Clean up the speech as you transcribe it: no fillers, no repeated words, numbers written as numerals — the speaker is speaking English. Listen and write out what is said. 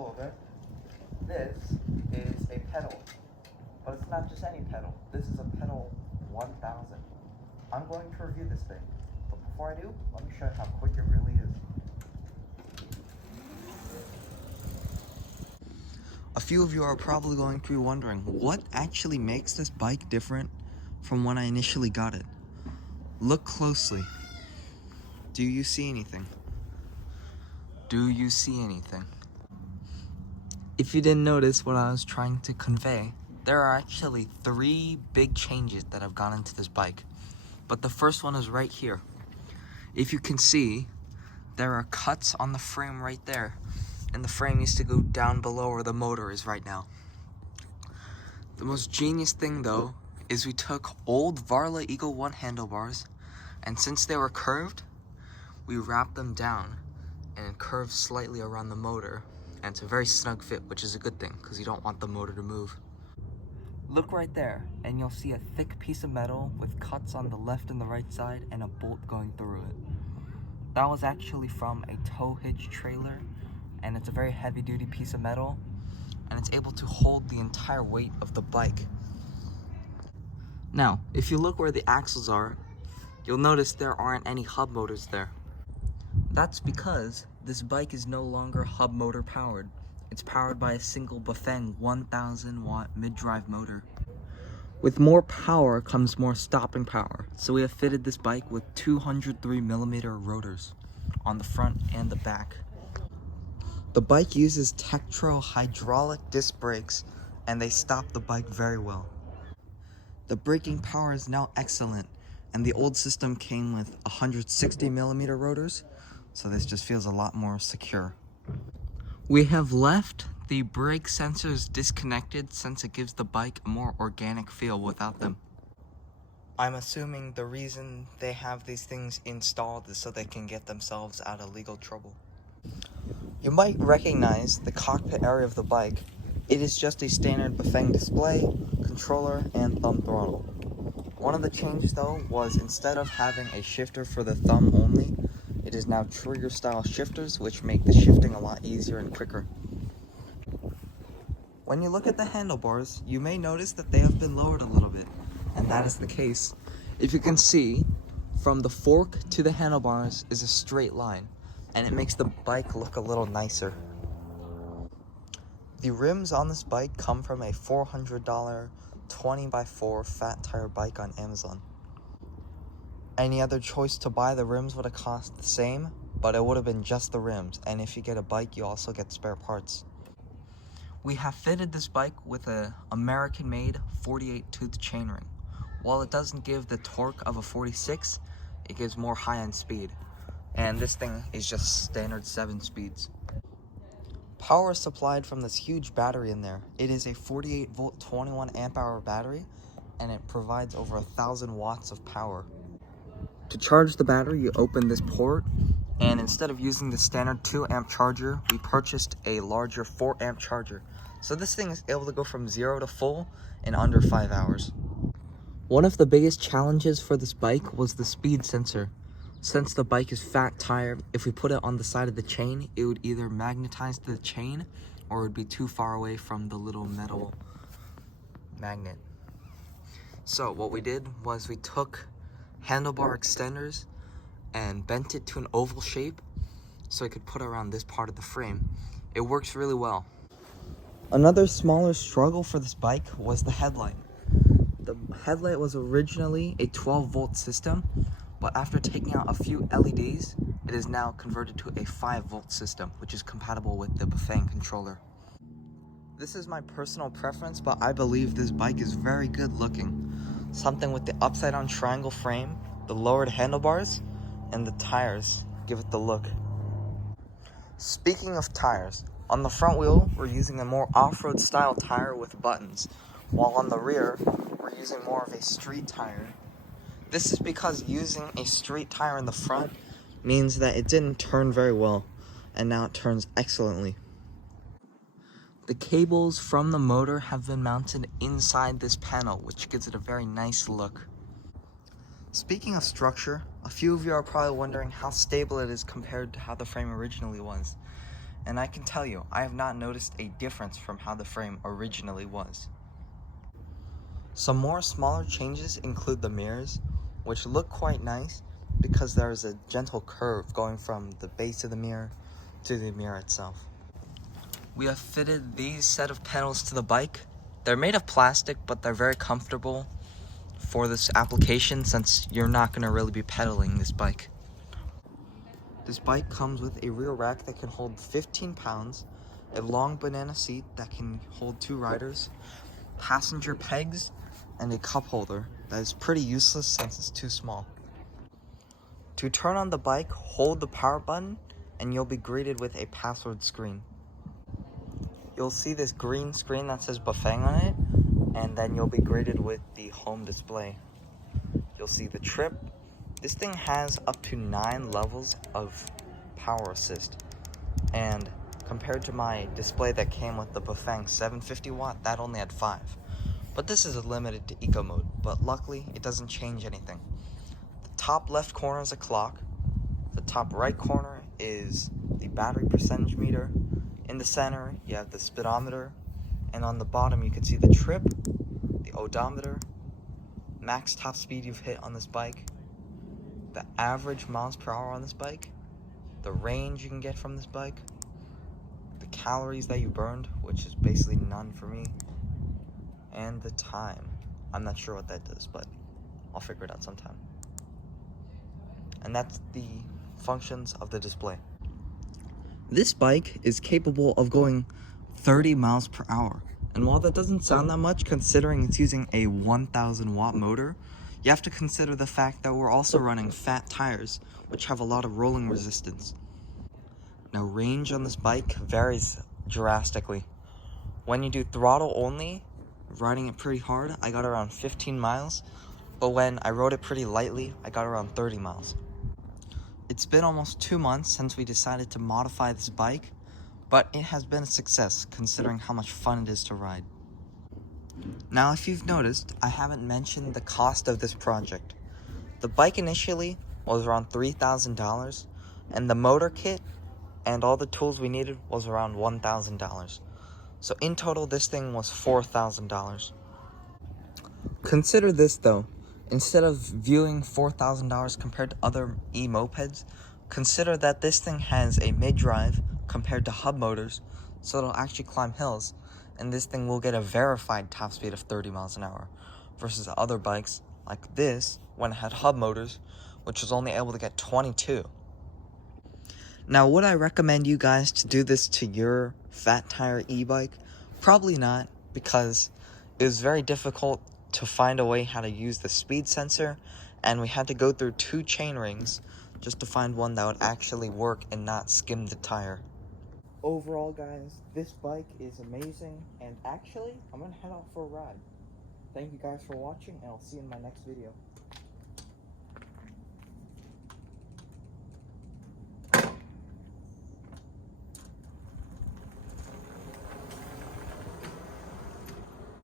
little bit. This is a pedal, but it's not just any pedal. This is a pedal 1000. I'm going to review this thing, but before I do, let me show you how quick it really is. A few of you are probably going to be wondering, what actually makes this bike different from when I initially got it? Look closely. Do you see anything? Do you see anything? If you didn't notice what I was trying to convey, there are actually 3 big changes that have gone into this bike. But the first one is right here. If you can see, there are cuts on the frame right there. And the frame used to go down below where the motor is right now. The most genius thing though, is we took old Varla Eagle 1 handlebars, and since they were curved, we wrapped them down and it curves slightly around the motor, and it's a very snug fit, which is a good thing because you don't want the motor to move. Look right there and you'll see a thick piece of metal with cuts on the left and the right side and a bolt going through it. That was actually from a tow hitch trailer, and it's a very heavy duty piece of metal, and it's able to hold the entire weight of the bike. Now, if you look where the axles are, you'll notice there aren't any hub motors there. That's because this bike is no longer hub motor powered. It's powered by a single Bafang 1000 watt mid-drive motor. With more power comes more stopping power, so we have fitted this bike with 203mm rotors on the front and the back. The bike uses Tektro hydraulic disc brakes, and they stop the bike very well. The braking power is now excellent, and the old system came with 160mm rotors, so this just feels a lot more secure. We have left the brake sensors disconnected since it gives the bike a more organic feel without them. I'm assuming the reason they have these things installed is so they can get themselves out of legal trouble. You might recognize the cockpit area of the bike. It is just a standard Bafang display, controller, and thumb throttle. One of the changes though was instead of having a shifter for the thumb only, it is now trigger style shifters, which make the shifting a lot easier and quicker. When you look at the handlebars, you may notice that they have been lowered a little bit, and that is the case. If you can see, from the fork to the handlebars is a straight line, and it makes the bike look a little nicer. The rims on this bike come from a $400 20x4 fat tire bike on Amazon. Any other choice to buy the rims would have cost the same, but it would have been just the rims, and if you get a bike, you also get spare parts. We have fitted this bike with an American-made 48 tooth chainring. While it doesn't give the torque of a 46, it gives more high-end speed. And this thing is just standard 7 speeds. Power is supplied from this huge battery in there. It is a 48 volt 21 amp hour battery, and it provides over 1,000 watts of power. To charge the battery, you open this port, and instead of using the standard 2 amp charger, we purchased a larger 4 amp charger. So this thing is able to go from 0 to full in under 5 hours. One of the biggest challenges for this bike was the speed sensor. Since the bike is fat tire, if we put it on the side of the chain, it would either magnetize the chain or it would be too far away from the little metal magnet. So what we did was we took handlebar extenders and bent it to an oval shape so I could put it around this part of the frame. It works really well. Another smaller struggle for this bike was the headlight. The headlight was originally a 12 volt system, but after taking out a few LEDs, it is now converted to a 5 volt system, which is compatible with the Bafang controller. This is my personal preference, but I believe this bike is very good looking. Something with the upside down triangle frame, the lowered handlebars, and the tires give it the look. Speaking of tires, on the front wheel, we're using a more off-road style tire with buttons, while on the rear, we're using more of a street tire. This is because using a street tire in the front means that it didn't turn very well, and now it turns excellently. The cables from the motor have been mounted inside this panel, which gives it a very nice look. Speaking of structure, a few of you are probably wondering how stable it is compared to how the frame originally was. and I can tell you, I have not noticed a difference from how the frame originally was. Some more smaller changes include the mirrors, which look quite nice because there is a gentle curve going from the base of the mirror to the mirror itself. We have fitted these set of pedals to the bike. They're made of plastic, but they're very comfortable for this application since you're not going to really be pedaling this bike. This bike comes with a rear rack that can hold 15 pounds, a long banana seat that can hold 2 riders, passenger pegs, and a cup holder that is pretty useless since it's too small. To turn on the bike, hold the power button and you'll be greeted with a password screen. You'll see this green screen that says Bafang on it, and then you'll be greeted with the home display. You'll see the trip. This thing has up to 9 levels of power assist, and compared to my display that came with the Bafang 750 watt, that only had 5. But this is limited to eco mode, but luckily it doesn't change anything. The top left corner is a clock, the top right corner is the battery percentage meter, in the center you have the speedometer, and on the bottom you can see the trip, the odometer, max top speed you've hit on this bike, the average miles per hour on this bike, the range you can get from this bike, the calories that you burned, which is basically none for me, and the time. I'm not sure what that does, but I'll figure it out sometime. And that's the functions of the display. This bike is capable of going 30 miles per hour. And while that doesn't sound that much considering it's using a 1000 watt motor, you have to consider the fact that we're also running fat tires, which have a lot of rolling resistance. Now, range on this bike varies drastically. When you do throttle only, riding it pretty hard, I got around 15 miles, but when I rode it pretty lightly, I got around 30 miles. It's been almost 2 months since we decided to modify this bike, but it has been a success considering how much fun it is to ride. Now, if you've noticed, I haven't mentioned the cost of this project. The bike initially was around $3,000, and the motor kit and all the tools we needed was around $1,000. So in total, this thing was $4,000. Consider this though, instead of viewing $4,000 compared to other e-mopeds, consider that this thing has a mid-drive compared to hub motors, so it'll actually climb hills, and this thing will get a verified top speed of 30 miles an hour, versus other bikes like this, when it had hub motors, which was only able to get 22. Now, would I recommend you guys to do this to your fat tire e-bike? Probably not, because it was very difficult to find a way how to use the speed sensor, and we had to go through 2 chain rings just to find one that would actually work and not skim the tire. Overall, guys, this bike is amazing, and actually, I'm gonna head out for a ride. Thank you guys for watching, and I'll see you in my next video.